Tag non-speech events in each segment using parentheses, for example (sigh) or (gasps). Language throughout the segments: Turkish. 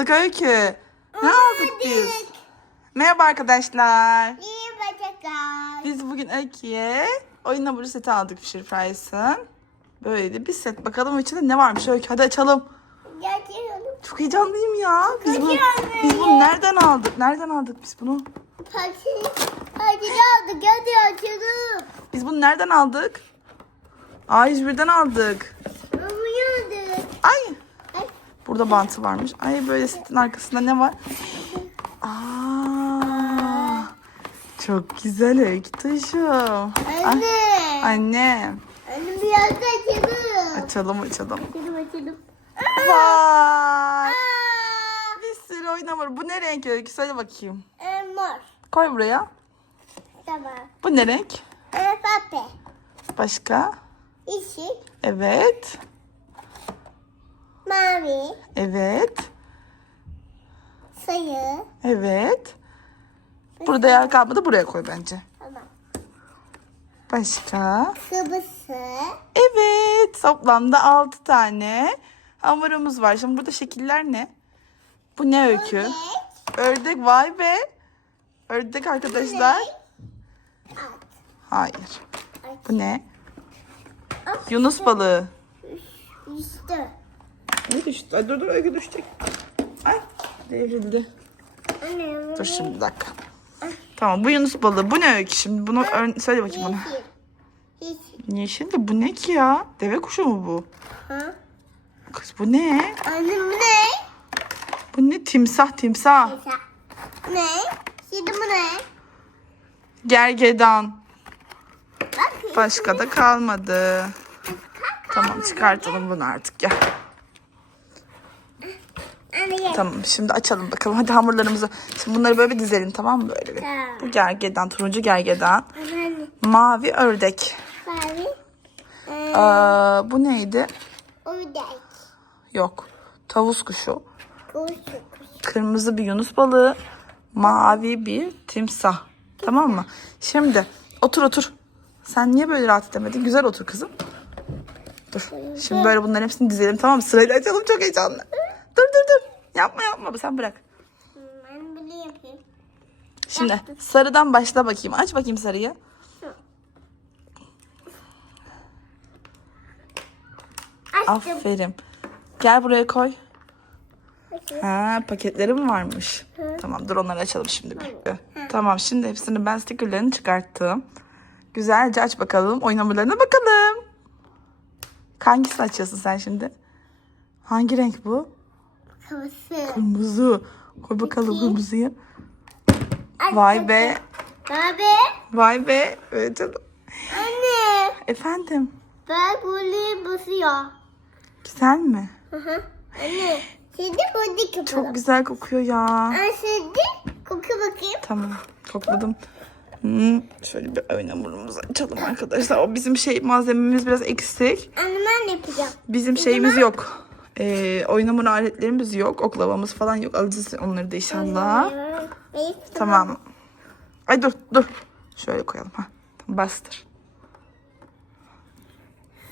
aldık Öykü? Ne aldık biz? Merhaba arkadaşlar. İyi bacaklar. Biz bugün Öykü'ye oyun hamuru seti aldık Fisher Price'ın. Böyleydi bir set. Bakalım içinde ne varmış Öykü? Hadi açalım. Açalım. Çok heyecanlıyım ya. Biz bunu, biz bunu nereden aldık? Nereden aldık biz bunu? Hadi, hadi aldık. Hadi açalım. Biz bunu nereden aldık? A101'den aldık. Burada bantı varmış. Ay böyle setin arkasında ne var? Aa, çok güzel öykü taşı. Anne. Ah, anne. Anne biraz da açalım. Açalım açalım. Açalım açalım. Vay. Aa. Bir sürü oyna var. Bu ne renk öykü? Söyle bakayım. mor. Koy buraya. Tamam. Bu ne renk? E, Başka? Yeşil. Evet. Mavi. Evet. Sayı. Evet. Burada yer kalmadı buraya koy bence. Başka? Kıbrısı. Evet. Toplamda altı tane hamurumuz var. Şimdi burada şekiller ne? Bu ne öykü? Ördek. Ördek vay be. Ördek arkadaşlar. Ördek. Hayır. Bu ne? Yunus balığı. Üstü. Ne düştü? Ay, dur dur öykü düşecek. Ay devrildi. Anne, Dur şimdi bir dakika. Tamam bu Yunus balığı. Bu ne öykü şimdi? Bunu ön... söyle bakayım bana. Yeşil de bu ne ki ya? Deve kuşu mu bu? Ha? Kız bu ne? Anne bu ne? Bu ne? Timsah timsah. Ne? Şimdi bu ne? Gergedan. Bak, Başka da kalmadı. Tamam çıkartalım bunu artık gel alayım. Tamam şimdi açalım bakalım. Hadi hamurlarımızı. Şimdi bunları böyle bir dizelim tamam mı? Böyle bir. Tamam. Bu gergedan, turuncu gergedan. Mavi ördek. Mavi. Ee, bu neydi? Ördek. Yok. Tavus kuşu. Tavus kuşu. Kırmızı bir yunus balığı. Mavi bir timsah. Tamam mı? Şimdi otur otur. Sen niye böyle rahat edemedin? Güzel otur kızım. Dur. Şimdi böyle bunların hepsini dizelim tamam mı? Sırayla açalım çok heyecanlı. Dur dur dur. Yapma yapma sen bırak. Ben bunu yapayım. Şimdi Yaptım. sarıdan başla bakayım. Aç bakayım sarıyı. Açtım. Aferin. Gel buraya koy. Ha paketlerim varmış? Hı. Tamam dur onları açalım şimdi bir. Tamam şimdi hepsini ben stickerlerini çıkarttım. Güzelce aç bakalım. Oyun hamurlarına bakalım. Hangisini açıyorsun sen şimdi? Hangi renk bu? Kırmızı. Kırmızı. Koy bakalım Peki. kırmızıyı. Vay be. Vay be. Vay be. Evet canım. Anne. Efendim. Ben burayı basıyor. Güzel mi? Hı hı. Anne. Şimdi burada kokuyor. Çok güzel kokuyor ya. Anne şimdi koku bakayım. Tamam. Kokladım. Hmm, şöyle bir öne burnumuzu açalım arkadaşlar. O bizim şey malzememiz biraz eksik. Anne ben yapacağım. Bizim şeyimiz yok. Ee, oynama aletlerimiz yok. Oklavamız falan yok. Alacağız onları da inşallah. Tamam. Ay dur dur. Şöyle koyalım. Ha. Bastır.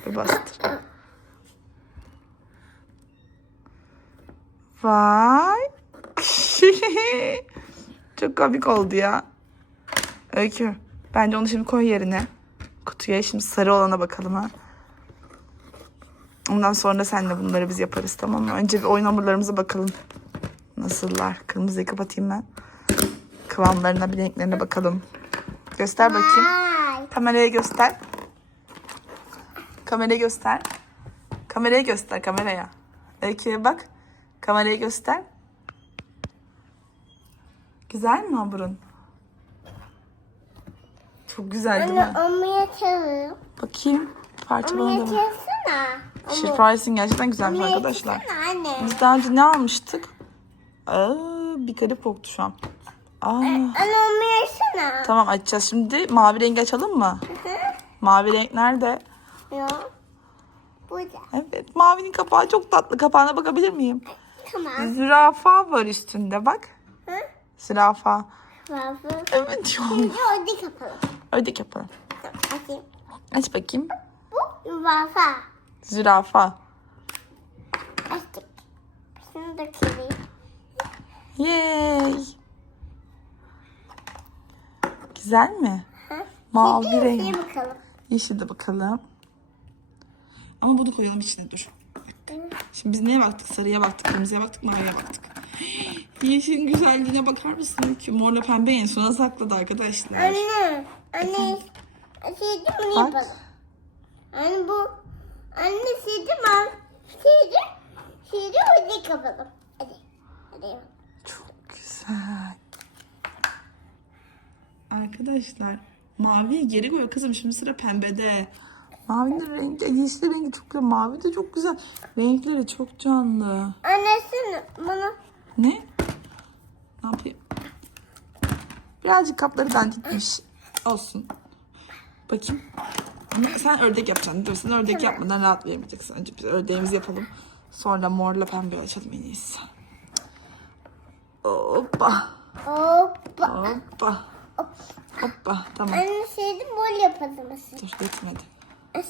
Dur bastır. Vay. (laughs) Çok komik oldu ya. Öykü. Bence onu şimdi koy yerine. Kutuya şimdi sarı olana bakalım ha. Ondan sonra senle bunları biz yaparız tamam mı? Önce bir oyun hamurlarımıza bakalım. Nasıllar? Kırmızıyı kapatayım ben. Kıvamlarına, bir renklerine bakalım. Göster bakayım. Kameraya göster. Kameraya göster. Kameraya göster kameraya. Öykü'ye bak. Kameraya göster. Güzel mi hamurun? Çok güzel değil mi? Onu, onu yakalım. Bakayım. Parçalarını da Onu var. yakasana. Şir şey, gerçekten güzelmiş anne, arkadaşlar. Anne. Biz daha önce ne almıştık? Aa, bir garip koktu şu an. Aa. E, anne onu yesene. Tamam açacağız. Şimdi mavi rengi açalım mı? Mavi renk nerede? Yok. Burada. Evet mavinin kapağı çok tatlı. Kapağına bakabilir miyim? Tamam. Zürafa var üstünde bak. Hı? Zürafa. Zürafa. Evet. Şimdi ödek yapalım. Ödek yapalım. Açayım. Aç bakayım. Bu zürafa. Zürafa. Açtık. Şunu da Yay. Güzel mi? Hı. Mal bir bakalım. Yeşil de bakalım. Ama bunu koyalım içine dur. Şimdi biz neye baktık? Sarıya baktık, kırmızıya baktık, maviye baktık. (gasps) Yeşilin güzelliğine bakar mısın? Ki morla pembe en sona sakladı arkadaşlar. Anne, anne. Şey, bunu şey Bak. Anne bu Anne şimdi ben şimdi şimdi ne kapalım. Hadi. Hadi. Çok güzel. Arkadaşlar maviyi geri koyuyor kızım şimdi sıra pembede. Mavinin rengi, yeşil rengi çok güzel. Mavi de çok güzel. Renkleri çok canlı. Annesi bunu... Ne? Ne yapayım? Birazcık kapları dandikmiş. Olsun. Bakayım. (laughs) sen ördek yapacaksın. Dur sen ördek Tamam. yapmadan rahatlayamayacaksın. Önce biz ördeğimizi yapalım. Sonra morla pembe açalım en iyisi. Hoppa. Hoppa. Hoppa. Hoppa. Tamam. Anne şeydim bol yapalım. aslında. Dur dökmedi.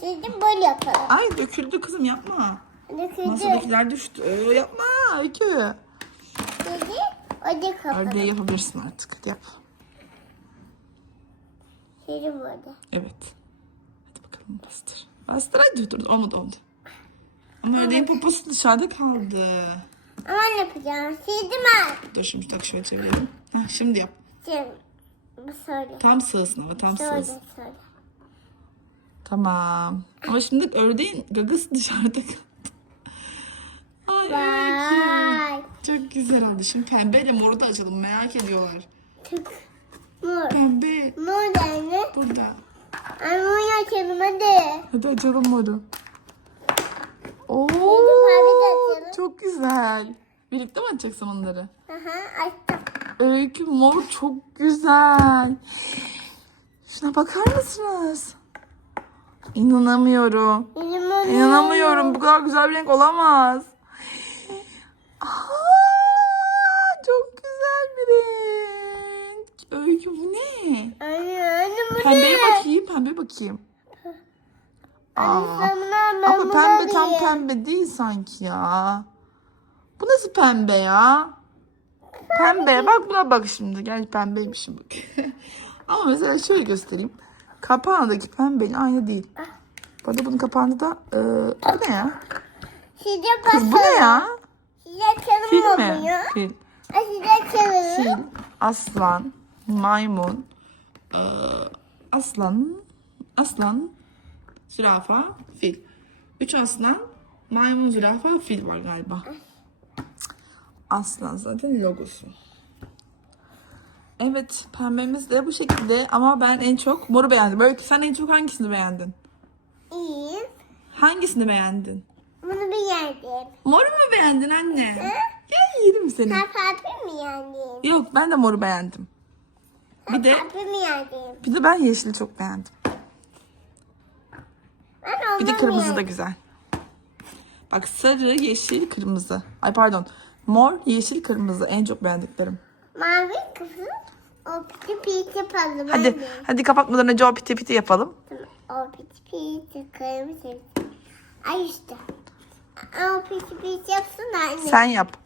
Şeydim bol yapalım. Ay döküldü kızım yapma. Döküldü. Masadakiler düştü. yapma Öykü. Dedi. O kapalı. Ördeği yapabilirsin artık. Hadi Yap. Şeydim orada. Evet bastır. Bastır hadi dur. Olmadı olmadı. Ama ördeğin poposu dışarıda kaldı. Ama ne yapacağım? Sildim Dur şimdi tak şöyle çevirelim. Heh, şimdi yap. Şimdi Tam sığsın ama tam Söyle sığsın. söyle. Tamam. Ama şimdi ördeğin gagası dışarıda kaldı. Ay Vay. Çok güzel oldu. Şimdi pembeyle moru da açalım. Merak ediyorlar. Tık. Mor. Pembe Mor da ne? burada. Anne onu açalım hadi. Hadi açalım moru. Oo, çok güzel. Birlikte mi açacaksın onları? Aha, açtım. Öykü mor çok güzel. Şuna bakar mısınız? İnanamıyorum. İnanamıyorum. İnanamıyorum. Bu kadar güzel bir renk olamaz. Aa, çok güzel bir renk. Öykü bu ne? ne? Anne, bu Pembeye ne? bakayım, pembe bakayım. Aa, Anne, ben ama pembe tam pembe değil sanki ya. Bu nasıl pembe ya? Pembe. Bak buna bak şimdi. Gel pembeymişim bak. (laughs) ama mesela şöyle göstereyim. Kapağındaki pembe aynı değil. Ah. Bu arada bunun kapağında da e, bu ne ya? Size Kız bu ne ya? Size Fil çalım mi? Fil. Fil, aslan, maymun, ee, aslan, aslan, zürafa, fil. Üç aslan, maymun, zürafa, fil var galiba. Aslan zaten logosu. Evet pembemiz de bu şekilde ama ben en çok moru beğendim. Böyle sen en çok hangisini beğendin? İyi. Hangisini beğendin? Bunu beğendim. Moru mu beğendin anne? Hı? Gel yerim seni. Sen mi beğendin? Yok ben de moru beğendim. Bir de Tatlı bir de ben yeşili çok beğendim. Ben Bir de kırmızı da güzel. Bak sarı, yeşil, kırmızı. Ay pardon. Mor, yeşil, kırmızı en çok beğendiklerim. Mavi kızı o piti piti palı. Hadi hadi kapatmadan önce o piti piti yapalım. O piti piti kırmızı. Ay işte. O piti piti yapsın da anne. Sen yap.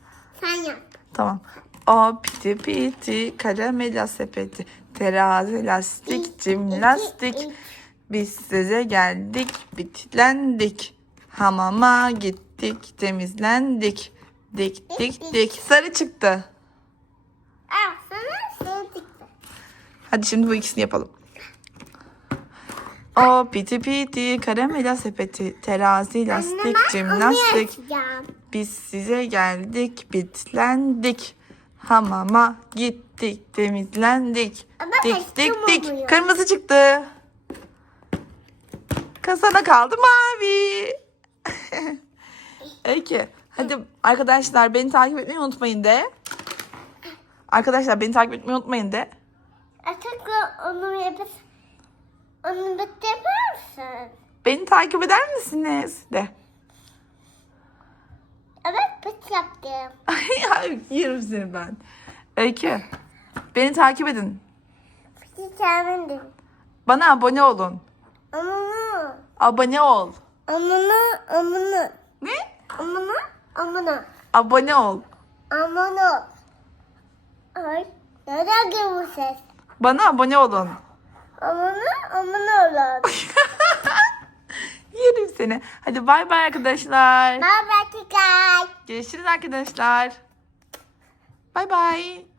Sen yap. Tamam. O piti piti karamela sepeti ferah, elastik, cimnastik. Biz size geldik, bitlendik. Hamama gittik, temizlendik. Dik dik dik. Sarı çıktı. Hadi şimdi bu ikisini yapalım. O piti piti karamela sepeti terazi lastik cimnastik. Biz size geldik bitlendik. Hamama gittik, temizlendik. Ama dik dik dik. Kırmızı çıktı. Kasana kaldı mavi. (laughs) Peki. Hadi arkadaşlar beni takip etmeyi unutmayın de. Arkadaşlar beni takip etmeyi unutmayın de. Artık onu yapıp onu yapar Beni takip eder misiniz? De. Yemek yaptım. (laughs) Ay, seni ben. Öykü. Beni takip edin. Fikir Bana abone olun. Amına. Abone ol. Amına, amına. Ne? Amına, amına. Abone ol. Abone ol. Ay, nereden geliyor bu ses? Bana abone olun. Amına, amına olun. (laughs) Yerim seni. Hadi bay bay arkadaşlar. Bay bay arkadaşlar. Görüşürüz arkadaşlar. Bay bay.